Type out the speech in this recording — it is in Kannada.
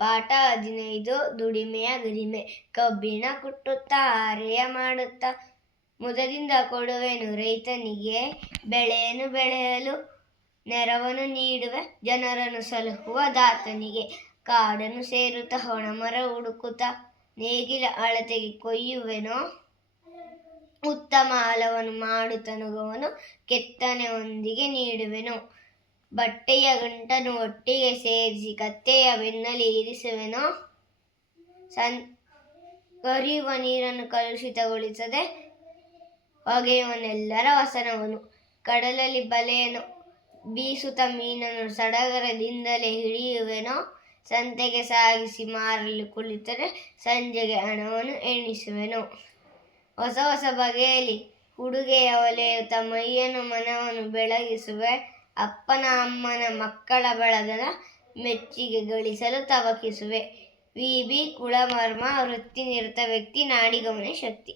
ಪಾಠ 15 ದುಡಿಮೆಯ ಗರಿಮೆ. ಕಬ್ಬಿಣ ಕುಟ್ಟುತ್ತಾ ಆರೆಯ ಮಾಡುತ್ತಾ ಮುದದಿಂದ ಕೊಡುವೆನು ರೈತನಿಗೆ. ಬೆಳೆಯನ್ನು ಬೆಳೆಯಲು ನೆರವನ್ನು ನೀಡುವೆ ಜನರನ್ನು ಸಲಹುವ ದಾತನಿಗೆ. ಕಾಡನ್ನು ಸೇರುತ್ತಾ ಹೊಣಮರ ಹುಡುಕುತ್ತಾ ನೇಗಿಲ ಅಳತೆಗೆ ಕೊಯ್ಯುವೆನೋ. ಉತ್ತಮ ಹಲವನ್ನು ಮಾಡುತ್ತನುಗವನು ಕೆತ್ತನೆ ಒಂದಿಗೆ ನೀಡುವೆನು. ಬಟ್ಟೆಯ ಗಂಟನ್ನು ಒಟ್ಟಿಗೆ ಸೇರಿಸಿ ಕತ್ತೆಯ ಬೆನ್ನಲ್ಲಿ ಇರಿಸುವೆನೋ. ಹರಿಯುವ ನೀರನ್ನು ಕಲುಷಿತಗೊಳಿಸದೆ ಒಗೆಯುವನೆಲ್ಲರ ವಸನವನು. ಕಡಲಲ್ಲಿ ಬಲೆಯನ್ನು ಬೀಸುತ್ತ ಮೀನನ್ನು ಸಡಗರದಿಂದಲೇ ಹಿಡಿಯುವೆನೋ. ಸಂತೆಗೆ ಸಾಗಿಸಿ ಮಾರಲು ಕುಳಿತರೆ ಸಂಜೆಗೆ ಹಣವನ್ನು ಎಣಿಸುವೆನು. ಹೊಸ ಹೊಸ ಬಗೆಯಲ್ಲಿ ಉಡುಗೆಯ ಹೊಲೆಯುತ್ತ ಮೈಯನ್ನು ಮನವನ್ನು ಬೆಳಗಿಸುವೆ. ಅಪ್ಪನ ಅಮ್ಮನ ಮಕ್ಕಳ ಬಳಗದ ಮೆಚ್ಚುಗೆ ಗಳಿಸಲು ತವಕಿಸುವೆ. ವಿ. ಬಿ. ಕುಳಮರ್ಮ. ವೃತ್ತಿನಿರತ ವ್ಯಕ್ತಿ, ನಾಡಿಗಮನೆ ಶಕ್ತಿ.